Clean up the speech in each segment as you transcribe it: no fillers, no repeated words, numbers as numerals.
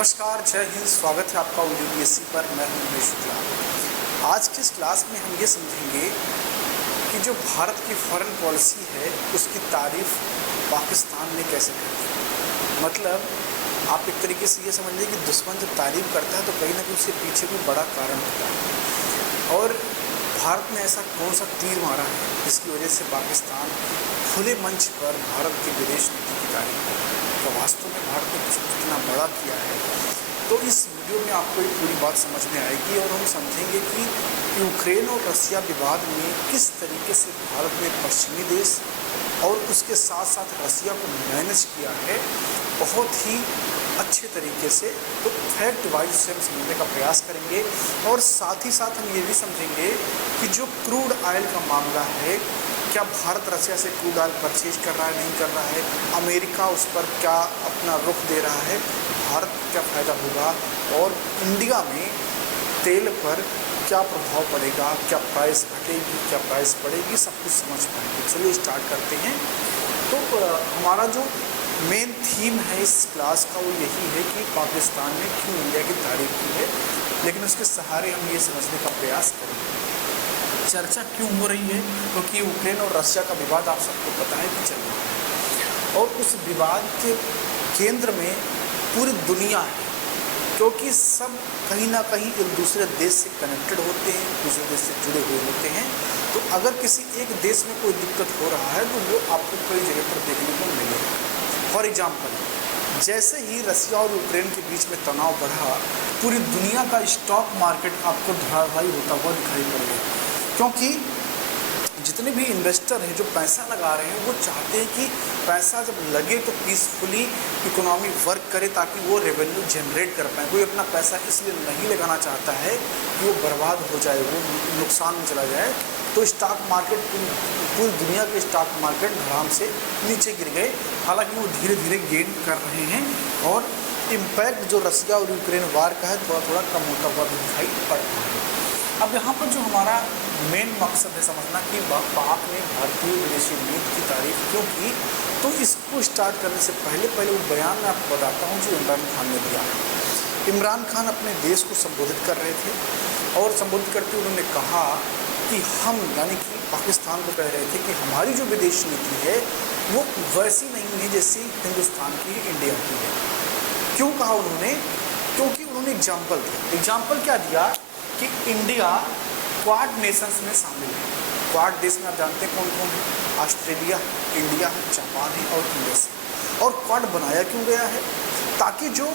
नमस्कार, जय हिंद। स्वागत है आपका यूपीएससी पर। मैं हूं उमेश शुक्ला। आज की इस क्लास में हम ये समझेंगे कि जो भारत की फॉरेन पॉलिसी है उसकी तारीफ पाकिस्तान ने कैसे की। मतलब आप एक तरीके से ये समझ लीजिए कि दुश्मन जब तारीफ करता है तो कहीं ना कहीं उसके पीछे भी बड़ा कारण होता है। और भारत ने ऐसा कौन सा तीर मारा है जिसकी वजह से पाकिस्तान खुले मंच पर भारत की विदेश नीति की तारीफ कर रहा है। तो वास्तव में भारत ने कुछ इतना बड़ा किया है। तो इस वीडियो में आपको ये पूरी बात समझ में आएगी और हम समझेंगे कि यूक्रेन और रसिया विवाद में किस तरीके से भारत ने पश्चिमी देश और उसके साथ साथ रसिया को मैनेज किया है बहुत ही अच्छे तरीके से। तो फैक्ट वाइज से हम समझने का प्रयास करेंगे और साथ ही साथ हम ये भी समझेंगे कि जो क्रूड ऑयल का मामला है, क्या भारत रसिया से क्रूड ऑयल परचेज कर रहा है, नहीं कर रहा है, अमेरिका उस पर क्या अपना रुख दे रहा है, भारत को क्या फ़ायदा होगा और इंडिया में तेल पर क्या प्रभाव पड़ेगा, क्या प्राइस घटेगी, क्या प्राइस बढ़ेगी, सब कुछ समझ पाएंगे। चलिए स्टार्ट करते हैं। तो हमारा जो मेन थीम है इस क्लास का वो यही है कि पाकिस्तान ने क्यों इंडिया की तारीफ की है, लेकिन उसके सहारे हम ये समझने का प्रयास करेंगे चर्चा क्यों हो रही है। क्योंकि यूक्रेन और रसिया का विवाद आप सबको पता है कि चल रहा है और उस विवाद के केंद्र में पूरी दुनिया है, क्योंकि सब कहीं ना कहीं एक दूसरे देश से कनेक्टेड होते हैं, दूसरे देश से जुड़े हुए होते हैं। तो अगर किसी एक देश में कोई दिक्कत हो रहा है तो वो आपको कई जगह पर देखने को मिलेगा। फॉर एग्जाम्पल, जैसे ही रसिया और यूक्रेन के बीच में तनाव बढ़ा, पूरी दुनिया का स्टॉक मार्केट आपको धराशायी होता हुआ दिखाई पड़ेगा। क्योंकि जितने भी इन्वेस्टर हैं जो पैसा लगा रहे हैं वो चाहते हैं कि पैसा जब लगे तो पीसफुली इकोनॉमी वर्क करे ताकि वो रेवेन्यू जनरेट कर पाए। कोई अपना पैसा इसलिए नहीं लगाना चाहता है कि वो बर्बाद हो जाए, वो नुकसान में चला जाए। तो स्टॉक मार्केट, पूरी दुनिया के स्टॉक मार्केट धड़ाम से नीचे गिर गए। हालांकि वो धीरे धीरे गेन कर रहे हैं और इम्पैक्ट जो रसिया और यूक्रेन वार का है थोड़ा थोड़ा कम होता हुआ भी दिखाई पड़ रहा है। अब यहाँ पर जो हमारा मेन मकसद है समझना कि पाक ने भारतीय विदेशी नीति की तारीफ क्यों की। तो इसको स्टार्ट करने से पहले वो बयान मैं आपको बताता हूँ जो इमरान खान ने दिया। इमरान खान अपने देश को संबोधित कर रहे थे और संबोधित करते हुए उन्होंने कहा कि हम, यानी कि पाकिस्तान को कह रहे थे कि हमारी जो विदेश नीति है वो वैसी नहीं है जैसी हिंदुस्तान की, इंडिया की है। क्यों कहा उन्होंने? क्योंकि उन्होंने एग्जाम्पल क्या दिया कि इंडिया क्वाड नेशंस में शामिल है। क्वाड देश में आप जानते हैं कौन कौन है? ऑस्ट्रेलिया, इंडिया है, जापान है और यूएस। और क्वाड बनाया क्यों गया है? ताकि जो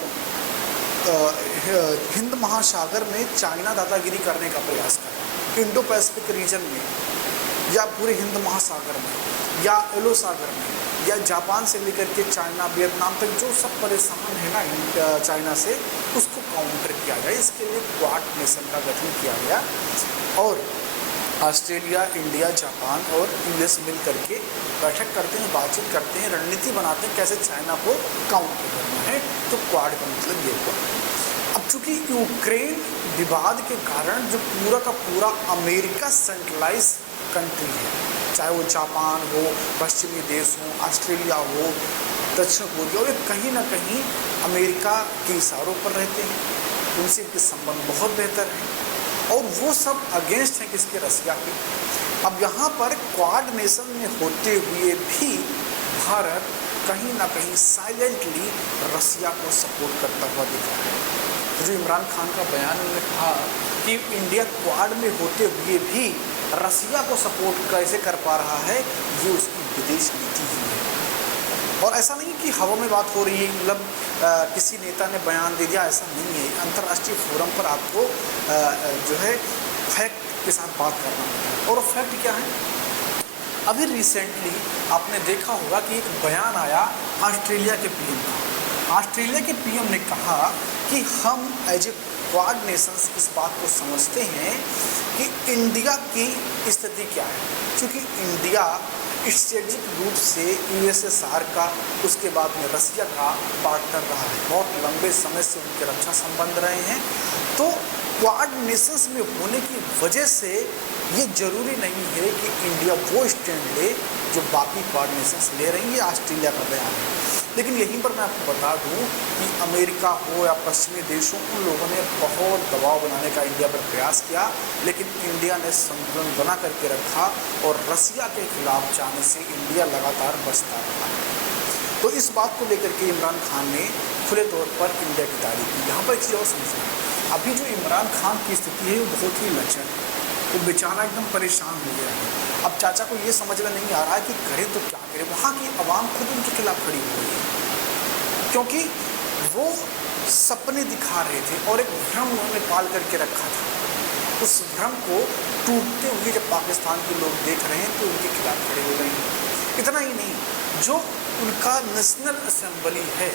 हिंद महासागर में चाइना दादागिरी करने का प्रयास कर रहा है, इंडो पैसिफिक रीजन में या पूरे हिंद महासागर में या येलो सागर में या जापान से लेकर के चाइना, वियतनाम तक जो सब परेशान है ना चाइना से, उसको काउंटर किया जाए। इसके लिए क्वाड नेशन का गठन किया गया और ऑस्ट्रेलिया, इंडिया, जापान और यूएस मिल करके बैठक करते हैं, बातचीत करते हैं, रणनीति बनाते हैं कैसे चाइना को काउंटर करना है। तो क्वाड का मतलब ये हुआ। अब चूँकि यूक्रेन विवाद के कारण जो पूरा का पूरा अमेरिका सेंट्रलाइज कंट्री है, चाहे वो जापान हो, पश्चिमी देश हो, ऑस्ट्रेलिया हो, दक्षिण कोरिया हो, ये कहीं ना कहीं अमेरिका के इशारों पर रहते हैं, उनसे इनके संबंध बहुत बेहतर हैं और वो सब अगेंस्ट हैं किसके? रसिया के। अब यहाँ पर क्वाड नेशन में होते हुए भी भारत कहीं ना कहीं साइलेंटली रसिया को सपोर्ट करता हुआ दिखा है। तो जो इमरान खान का बयान उन्होंने कहा कि इंडिया क्वाड में होते हुए भी रसिया को सपोर्ट कैसे कर पा रहा है, ये उसकी विदेश नीति ही है। और ऐसा नहीं कि हवा में बात हो रही है, मतलब किसी नेता ने बयान दे दिया, ऐसा नहीं है। अंतर्राष्ट्रीय फोरम पर आपको जो है फैक्ट के साथ बात करना होता है। और फैक्ट क्या है? अभी रिसेंटली आपने देखा होगा कि एक बयान आया ऑस्ट्रेलिया के पीएम का। ऑस्ट्रेलिया के पीएम ने कहा कि हम एज ए क्वाड नेशंस इस बात को समझते हैं कि इंडिया की स्थिति क्या है। क्योंकि इंडिया स्ट्रेटेजिक रूप से यूएसएसआर का, उसके बाद में रसिया का पार्टनर रहा है, बहुत लंबे समय से उनके रक्षा संबंध रहे हैं। तो क्वाड नेशंस में होने की वजह से ये ज़रूरी नहीं है कि इंडिया वो स्टैंड ले जो बाकी क्वाड नेशंस ले रही है। ऑस्ट्रेलिया का बयान है, लेकिन यहीं पर मैं आपको बता दूं कि अमेरिका हो या पश्चिमी देशों, उन लोगों ने बहुत दबाव बनाने का इंडिया पर प्रयास किया, लेकिन इंडिया ने संतुलन बना करके रखा और रसिया के खिलाफ जाने से इंडिया लगातार बचता रहा। तो इस बात को लेकर के इमरान खान ने खुले तौर पर इंडिया की तारीफ की। यहाँ पर एक चीज़ और समझना, अभी जो इमरान खान की स्थिति है वो बहुत ही लचर है, वो बेचारा एकदम परेशान हो गया है। अब चाचा को ये समझ में नहीं आ रहा है कि करें तो क्या करें। वहाँ की आवाम खुद उनके खिलाफ खड़ी हो गई है, क्योंकि वो सपने दिखा रहे थे और एक भ्रम उन्होंने पाल करके रखा था। उस भ्रम को टूटते हुए जब पाकिस्तान के लोग देख रहे हैं तो उनके खिलाफ खड़े हो गए हैं। इतना ही नहीं, जो उनका नेशनल असेंबली है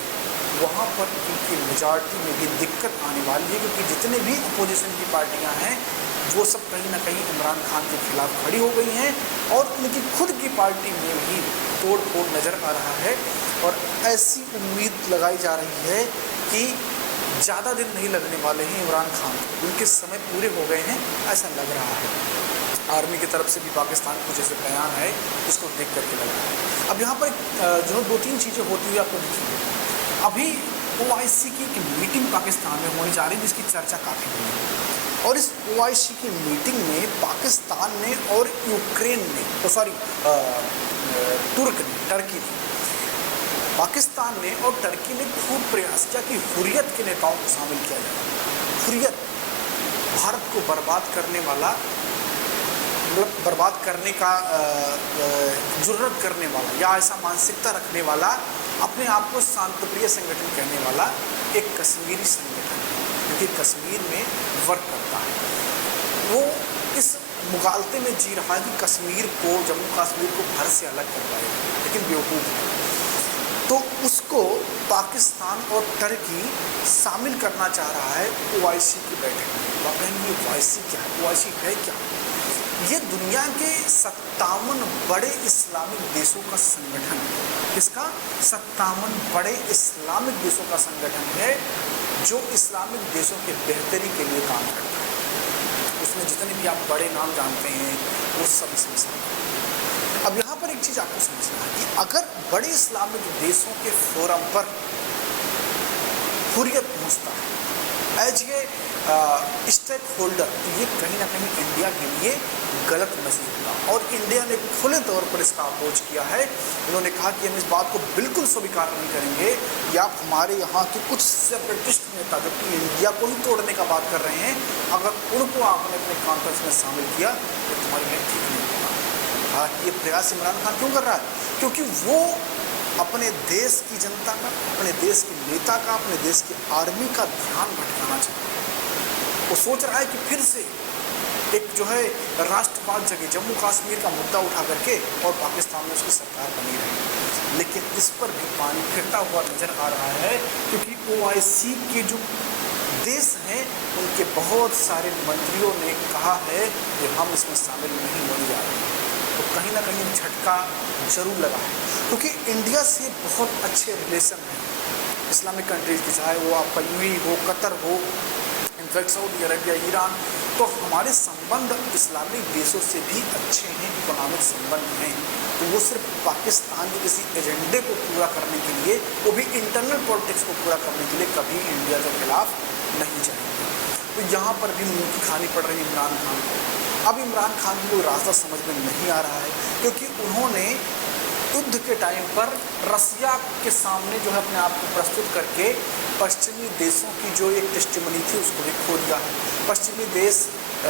वहाँ पर उनकी मेजॉरिटी में भी दिक्कत आने वाली है, क्योंकि जितने भी अपोजिशन की पार्टियाँ हैं वो सब कहीं ना कहीं इमरान खान के खिलाफ खड़ी हो गई हैं और उनकी खुद की पार्टी में भी तोड़ फोड़ नज़र आ रहा है। और ऐसी उम्मीद लगाई जा रही है कि ज़्यादा दिन नहीं लगने वाले हैं इमरान खान को, उनके समय पूरे हो गए हैं ऐसा लग रहा है। आर्मी की तरफ से भी पाकिस्तान को जैसे बयान है उसको देख करके लग रहा है। अब यहाँ पर जो 2-3 चीज़ें होती हुई आपको दिखेंगी। अभी OIC की एक मीटिंग पाकिस्तान में होने जा रही है जिसकी चर्चा काफ़ी हुई है, और इस OIC की मीटिंग में पाकिस्तान ने और यूक्रेन ने टर्की ने, पाकिस्तान ने और टर्की ने खूब प्रयास किया कि हुर्रियत के नेताओं को शामिल किया जाए। हुर्रियत भारत को बर्बाद करने वाला, मतलब बर्बाद करने का जुर्रत करने वाला या ऐसा मानसिकता रखने वाला, अपने आप को शांतिप्रिय संगठन कहने वाला एक कश्मीरी संगठन है, क्योंकि कश्मीर में वर्क करता है। वो इस मुगालते में जी रहा है कि कश्मीर को, जम्मू कश्मीर को भारत से अलग करवाएगा, लेकिन बेवकूफ़ है। तो उसको पाकिस्तान और टर्की शामिल करना चाह रहा है OIC की बैठक में। आप कहेंगे OIC क्या है? OIC है क्या? ये दुनिया के 57 बड़े इस्लामिक देशों का संगठन है। किसका? 57 बड़े इस्लामिक देशों का संगठन है जो इस्लामिक देशों के बेहतरी के लिए काम करता है। उसमें जितने भी आप बड़े नाम जानते हैं वो सब इसमें शामिल हैं। अब यहाँ पर एक चीज़ आपको समझना है कि अगर बड़े इस्लामिक देशों के फोरम पर हुर्रियत पहुँचता है एज ए स्टेक होल्डर, तो ये कहीं ना कहीं इंडिया के लिए गलत मैसेज होगा। और इंडिया ने खुले तौर पर इसका अप्रोच किया है। उन्होंने कहा कि हम इस बात को बिल्कुल स्वीकार नहीं करेंगे कि आप हमारे यहाँ के कुछ सेपरेटिस्ट नेता जो कि इंडिया को ही तोड़ने का बात कर रहे हैं, अगर उनको आपने अपने कॉन्फ्रेंस में शामिल किया तो तुम्हारे लिए ठीक नहीं होगा। हाँ, ये प्रयास इमरान खान क्यों कर रहा है? क्योंकि वो अपने देश की जनता का, अपने देश के नेता का, अपने देश की आर्मी का ध्यान भटकाना चाहता है। वो सोच रहा है कि फिर से एक जो है राष्ट्रवाद जगह, जम्मू कश्मीर का मुद्दा उठा करके और पाकिस्तान में उसकी सरकार बनी रही। लेकिन इस पर भी पानी फिरता हुआ नजर आ रहा है, क्योंकि OIC के जो देश हैं उनके बहुत सारे मंत्रियों ने कहा है कि हम इसमें शामिल नहीं होने जा रहे हैं। तो कहीं ना कहीं झटका जरूर लगा है, क्योंकि इंडिया से बहुत अच्छे रिलेशन हैं इस्लामिक कंट्रीज़ की, चाहे वो आपका UAE हो, कतर हो, इनफैक्ट सऊदी अरबिया, ईरान। तो हमारे संबंध इस्लामिक देशों से भी अच्छे हैं, इकोनॉमिक संबंध हैं। तो वो सिर्फ पाकिस्तान के किसी एजेंडे को पूरा करने के लिए, वो भी इंटरनल पॉलिटिक्स को पूरा करने के लिए कभी इंडिया के खिलाफ नहीं जाएंगे। तो यहाँ पर भी मुँह की खानी पड़ रही है इमरान खान को। अब इमरान खान को कोई रास्ता समझ में नहीं आ रहा है, क्योंकि उन्होंने युद्ध के टाइम पर रसिया के सामने जो है अपने आप को प्रस्तुत करके पश्चिमी देशों की जो एक टेस्टिमनी थी उसको भी खो दिया है। पश्चिमी देश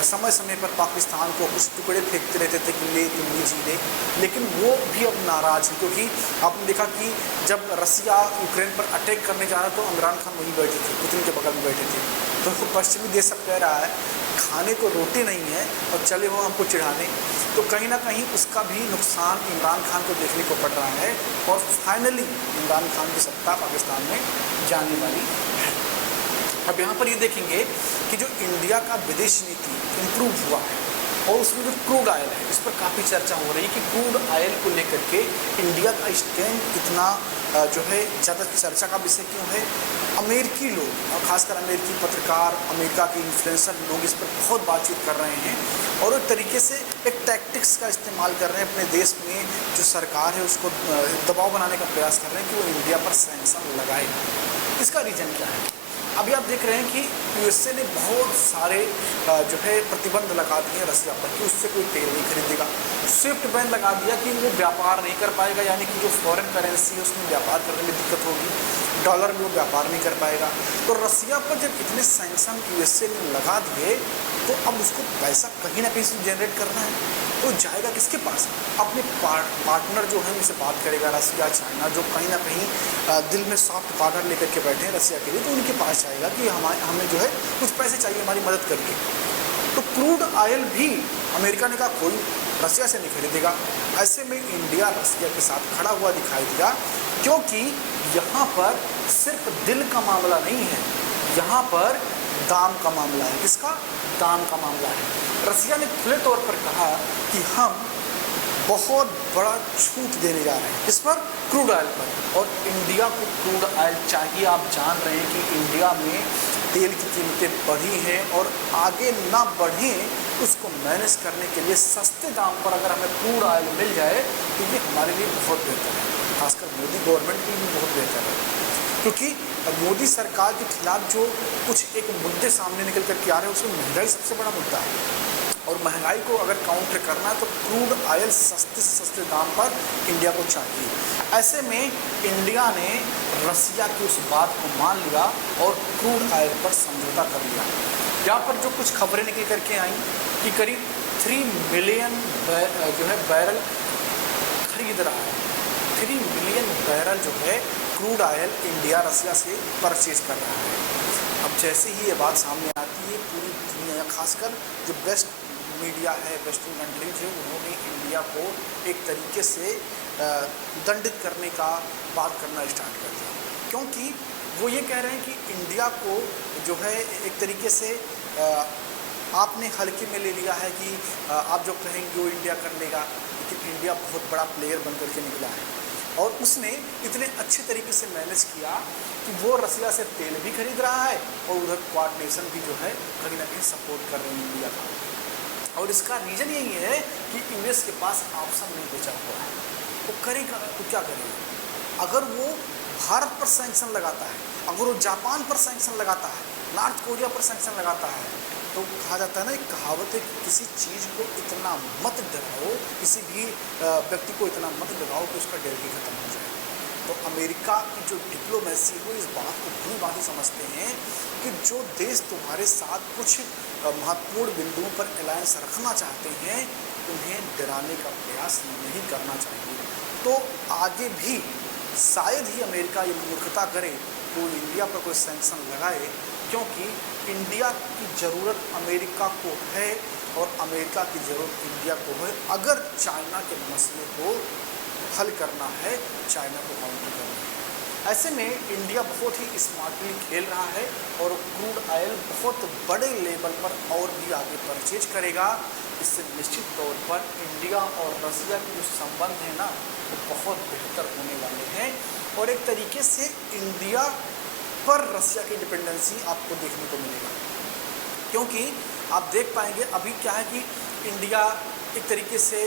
समय समय पर पाकिस्तान को कुछ टुकड़े फेंकते रहते थे कि ले तुम भी जी ले, लेकिन वो भी अब नाराज़ है, क्योंकि आपने देखा कि जब रसिया यूक्रेन पर अटैक करने जा रहा तो इमरान खान वहीं बैठे थे, पुतिन के बगल में बैठे थे। तो पश्चिमी देश सब कह रहा है खाने को रोटी नहीं है और चले हो हमको चिढ़ाने। तो कहीं ना कहीं उसका भी नुकसान इमरान खान को देखने को पड़ रहा है और फाइनली इमरान खान की सत्ता पाकिस्तान में जाने वाली है। अब यहाँ पर ये देखेंगे कि जो इंडिया का विदेश नीति इम्प्रूव हुआ है और उसमें जो क्रूड ऑयल है इस पर काफ़ी चर्चा हो रही है कि क्रूड ऑयल को लेकर के इंडिया का स्टैंड कितना जो है ज़्यादा चर्चा का विषय क्यों है। अमेरिकी लोग और ख़ासकर अमेरिकी पत्रकार, अमेरिका के इन्फ्लुएंसर लोग इस पर बहुत बातचीत कर रहे हैं और एक तरीके से एक टैक्टिक्स का इस्तेमाल कर रहे हैं अपने देश में जो सरकार है उसको दबाव बनाने का प्रयास कर रहे हैं कि वो इंडिया पर सैंक्शन लगाए। इसका रीज़न क्या है? अभी आप देख रहे हैं कि यूएसए ने बहुत सारे जो है प्रतिबंध लगा दिए रसिया पर कि उससे कोई तेल नहीं खरीदेगा। स्विफ्ट बैन लगा दिया कि वो व्यापार नहीं कर पाएगा, यानी कि जो फॉरेन करेंसी है उसमें व्यापार करने में दिक्कत होगी, डॉलर में वो व्यापार नहीं कर पाएगा। तो रसिया पर जब इतने सैंक्शन यूएसए ने लगा दिए तो अब उसको पैसा कहीं ना कहीं से जनरेट करना है, तो जाएगा किसके पास? अपने पार्टनर जो है उनसे बात करेगा, रसिया, चाइना, जो कहीं ना कहीं दिल में सॉफ्ट पार्टनर लेकर के बैठे हैं रसिया के लिए, तो उनके पास जाएगा कि हमें जो है कुछ पैसे चाहिए, हमारी मदद करिए। तो क्रूड ऑयल भी अमेरिका ने कहा कोई रसिया से नहीं खरीदेगा। ऐसे में इंडिया रसिया के साथ खड़ा हुआ दिखाई दिया, क्योंकि यहाँ पर सिर्फ दिल का मामला नहीं है, यहाँ पर दाम का मामला है। किसका? दाम का मामला है। रसिया ने खुले तौर पर कहा कि हम बहुत बड़ा छूट देने जा रहे हैं, किस पर? क्रूड ऑयल पर। और इंडिया को क्रूड ऑयल चाहिए। आप जान रहे हैं कि इंडिया में तेल की कीमतें बढ़ी हैं और आगे ना बढ़ें उसको मैनेज करने के लिए सस्ते दाम पर अगर हमें क्रूड ऑयल मिल जाए तो ये हमारे लिए बहुत बेहतर है, खासकर मोदी गवर्नमेंट के लिए बहुत बेहतर है। क्योंकि मोदी सरकार के खिलाफ जो कुछ एक मुद्दे सामने निकल कर के आ रहे हैं उसमें महंगाई सबसे बड़ा मुद्दा है, और महंगाई को अगर काउंटर करना है तो क्रूड ऑयल सस्ते से सस्ते दाम पर इंडिया को चाहिए। ऐसे में इंडिया ने रसिया की उस बात को मान लिया और क्रूड ऑयल पर समझौता कर लिया। यहाँ पर जो कुछ खबरें निकल करके आई कि करीब 3 मिलियन जो है बैरल खरीद रहा है, 3 मिलियन बैरल जो है क्रूड ऑयल इंडिया रसिया से परचेज कर रहा है। अब जैसे ही ये बात सामने आती है, पूरी दुनिया, खासकर जो बेस्ट मीडिया है, वेस्टर्न कंट्रीज है, उन्होंने इंडिया को एक तरीके से दंडित करने का बात करना स्टार्ट कर दिया, क्योंकि वो ये कह रहे हैं कि इंडिया को जो है एक तरीके से आपने हल्के में ले लिया है कि आप जो कहेंगे वो इंडिया कर लेगा, लेकिन इंडिया बहुत बड़ा प्लेयर बन करके निकला है और उसने इतने अच्छे तरीके से मैनेज किया कि वो रसिया से तेल भी खरीद रहा है और उधर क्वाड नेशन भी जो है कहीं ना कहीं सपोर्ट कर रहे हैं इंडिया का। और इसका रीज़न यही है कि यूएस के पास ऑप्शन नहीं बचा हुआ है, वो करेगा तो क्या करेगा? अगर वो भारत पर सैंक्शन लगाता है, अगर वो जापान पर सैंक्शन लगाता है, नॉर्थ कोरिया पर सैंक्शन लगाता है, तो कहा जाता है ना, एक कहावत है कि किसी चीज़ को इतना मत डराओ, किसी भी व्यक्ति को इतना मत डराओ कि उसका डर ही खत्म हो जाए। तो अमेरिका की जो डिप्लोमेसी है वो इस बात को भली भांति समझते हैं कि जो देश तुम्हारे साथ कुछ महत्वपूर्ण बिंदुओं पर अलायंस रखना चाहते हैं उन्हें डराने का प्रयास नहीं करना चाहिए। तो आगे भी शायद ही अमेरिका ये मूर्खता करे तो इंडिया पर कोई सैंक्शन लगाए, क्योंकि इंडिया की ज़रूरत अमेरिका को है और अमेरिका की ज़रूरत इंडिया को है। अगर चाइना के मसले को हल करना है, चाइना को काउंटर करना है। ऐसे में इंडिया बहुत ही स्मार्टली खेल रहा है और क्रूड ऑयल बहुत बड़े लेवल पर और भी आगे परचेज करेगा। इससे निश्चित तौर पर इंडिया और रसिया के जो संबंध हैं ना वो बहुत बेहतर होने वाले हैं और एक तरीके से इंडिया पर रसिया की डिपेंडेंसी आपको देखने को मिलेगा, क्योंकि आप देख पाएंगे अभी क्या है कि इंडिया एक तरीके से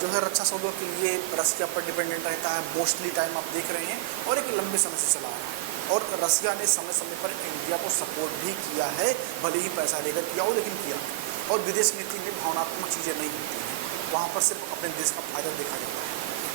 जो है रक्षा सौदों के लिए रसिया पर डिपेंडेंट रहता है, मोस्टली टाइम आप देख रहे हैं, और एक लंबे समय से चला रहा है। और रसिया ने समय समय पर इंडिया को सपोर्ट भी किया है, भले ही पैसा लेकर किया हो, लेकिन किया। और विदेश नीति में भावनात्मक चीज़ें नहीं होती हैं, वहाँ पर सिर्फ अपने देश का फायदा देखा जाता है।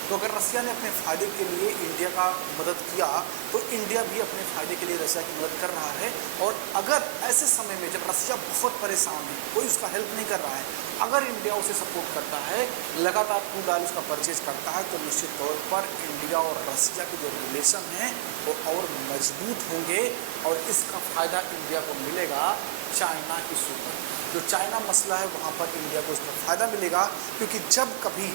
तो अगर रसिया ने अपने फ़ायदे के लिए इंडिया का मदद किया तो इंडिया भी अपने फ़ायदे के लिए रसिया की मदद कर रहा है। और अगर ऐसे समय में जब रसिया बहुत परेशान है, कोई उसका हेल्प नहीं कर रहा है, अगर इंडिया उसे सपोर्ट करता है, लगातार क्रूड ऑयल उसका परचेज करता है, तो निश्चित तौर पर इंडिया और रसिया के जो रिलेशन हैं वो और मजबूत होंगे और इसका फ़ायदा इंडिया को मिलेगा चाइना की सूरत। जो चाइना मसला है वहाँ पर इंडिया को इसका फ़ायदा मिलेगा, क्योंकि जब कभी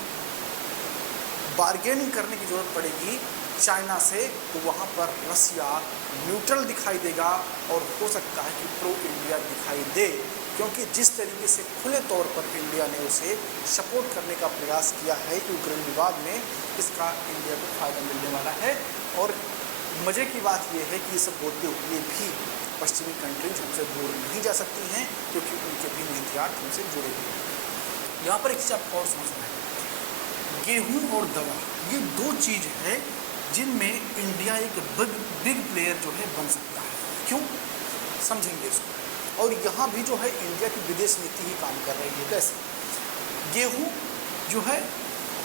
बार्गेनिंग करने की ज़रूरत पड़ेगी चाइना से तो वहाँ पर रसिया न्यूट्रल दिखाई देगा और हो सकता है कि प्रो इंडिया दिखाई दे, क्योंकि जिस तरीके से खुले तौर पर इंडिया ने उसे सपोर्ट करने का प्रयास किया है यूक्रेन विवाद में, इसका इंडिया को फ़ायदा मिलने वाला है। और मज़े की बात यह है कि ये सब बोलते हुए भी पश्चिमी कंट्रीज हमसे दूर नहीं जा सकती हैं, क्योंकि उनके भी नीतियाँ हमसे जुड़े हुए हैं। यहाँ पर एक चीज़ आपको और समझना है, गेहूँ और दवा ये दो चीज़ है जिनमें इंडिया एक बिग प्लेयर जो है बन सकता है। क्यों, समझेंगे इसको। और यहाँ भी जो है इंडिया की विदेश नीति ही काम कर रही है। कैसे? गेहूँ जो है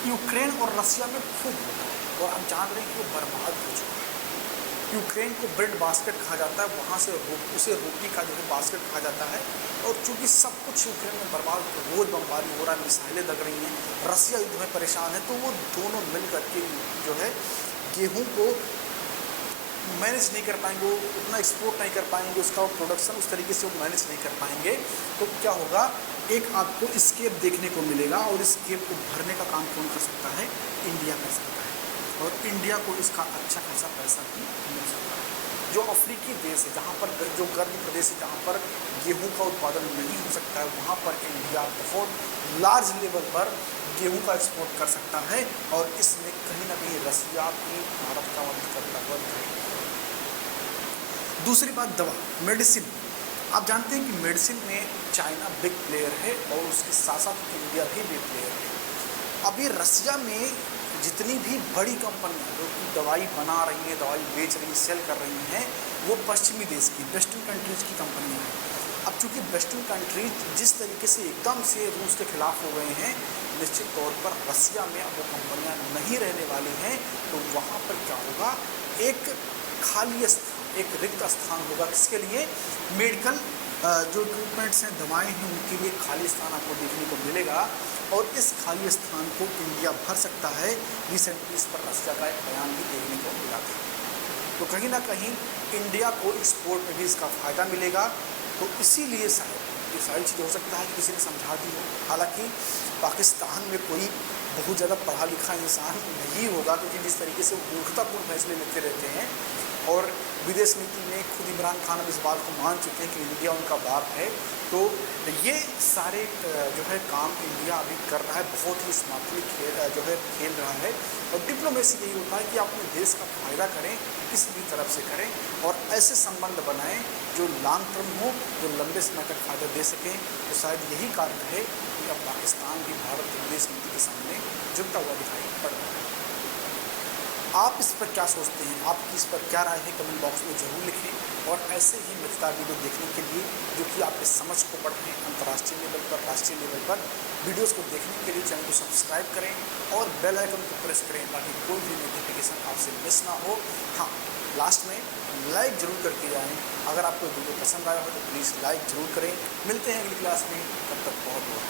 यूक्रेन और रसिया में खूब होता है और आप जान रहे हैं कि वो बर्बाद हो चुका है। यूक्रेन को ब्रेड बास्केट कहा जाता है, वहाँ से उसे रोटी का जो है बास्केट कहा जाता है। और चूँकि सब कुछ यूक्रेन में बर्बाद, रोज़ बमबारी हो रहा है, मिसाइलें लग रही हैं, रसिया युद्ध में परेशान है, तो वो दोनों मिल करके जो है गेहूँ को मैनेज नहीं कर पाएंगे, वो उतना एक्सपोर्ट नहीं कर पाएंगे, उसका प्रोडक्शन उस तरीके से वो मैनेज नहीं कर पाएंगे। तो क्या होगा, एक आपको स्केप देखने को मिलेगा और इस स्केप को भरने का काम कौन कर सकता है? इंडिया कर सकता है। और इंडिया को इसका अच्छा खासा पैसा भी मिल सकता है। जो अफ्रीकी देश है, जहाँ पर जो गर्म प्रदेश है, जहाँ पर गेहूं का उत्पादन नहीं हो सकता है, वहाँ पर इंडिया बहुत लार्ज लेवल पर गेहूं का एक्सपोर्ट कर सकता है और इसमें कहीं ना कहीं रसिया भी भारत का मदद करता हुआ दिखाई। दूसरी बात, दवा, मेडिसिन। आप जानते हैं कि मेडिसिन में चाइना बिग प्लेयर है और उसके साथ साथ इंडिया भी बिग प्लेयर है। अभी रसिया में जितनी भी बड़ी कंपनियां जो कि दवाई बना रही हैं, दवाई बेच रही हैं, सेल कर रही हैं, वो पश्चिमी देश की, वेस्टर्न कंट्रीज़ की कंपनियां हैं। अब चूँकि वेस्टर्न कंट्रीज जिस तरीके से एकदम से रूस के खिलाफ हो गए हैं, निश्चित तौर पर रसिया में अब वो कंपनियाँ नहीं रहने वाली हैं। तो वहाँ पर क्या होगा, एक खाली स्थान, एक रिक्त स्थान होगा। किसके लिए? मेडिकल जो इक्विपमेंट्स हैं, दवाएं हैं, उनके लिए खाली स्थान आपको देखने को मिलेगा और इस खाली स्थान को इंडिया भर सकता है। रिसेंटली इस पर रसिया का एक बयान भी देखने को मिला था। तो कहीं ना कहीं इंडिया को एक्सपोर्ट में भी इसका फ़ायदा मिलेगा। तो इसीलिए शायद ये सारी चीज़ें हो सकता है कि किसी ने समझा दी हो। हालांकि पाकिस्तान में कोई बहुत ज़्यादा पढ़ा लिखा इंसान नहीं होगा, क्योंकि जिस तरीके से वो मूर्खतापूर्ण फैसले लेते रहते हैं और विदेश नीति में खुद इमरान खान अब इस बात को मान चुके हैं कि इंडिया उनका बाप है। तो ये सारे जो है काम इंडिया अभी कर रहा है, बहुत ही स्मार्टली खेल रहा है। और डिप्लोमेसी यही होता है कि आप अपने देश का फ़ायदा करें, किसी भी तरफ से करें और ऐसे संबंध बनाएं जो लॉन्ग टर्म हो, जो लंबे समय तक फ़ायदा दे सकें। तो शायद यही कारण है कि अब पाकिस्तान भी भारत की विदेश नीति के सामने झुकता हुआ दिखाई पड़ रहा है। आप इस पर क्या सोचते हैं? आपकी इस पर क्या राय है? कमेंट बॉक्स में ज़रूर लिखें। और ऐसे ही मज़ेदार वीडियो देखने के लिए, जो कि आपके समझ को बढ़ाएं, अंतर्राष्ट्रीय लेवल पर, राष्ट्रीय लेवल पर वीडियोस को देखने के लिए चैनल को सब्सक्राइब करें और बेल आइकन को प्रेस करें ताकि कोई भी नोटिफिकेशन आपसे मिस ना हो। हाँ, लास्ट में लाइक ज़रूर करके जाएँ। अगर आपको वीडियो पसंद आया हो तो प्लीज़ लाइक ज़रूर करें। मिलते हैं अगली क्लास में, तब तक बहुत बहुत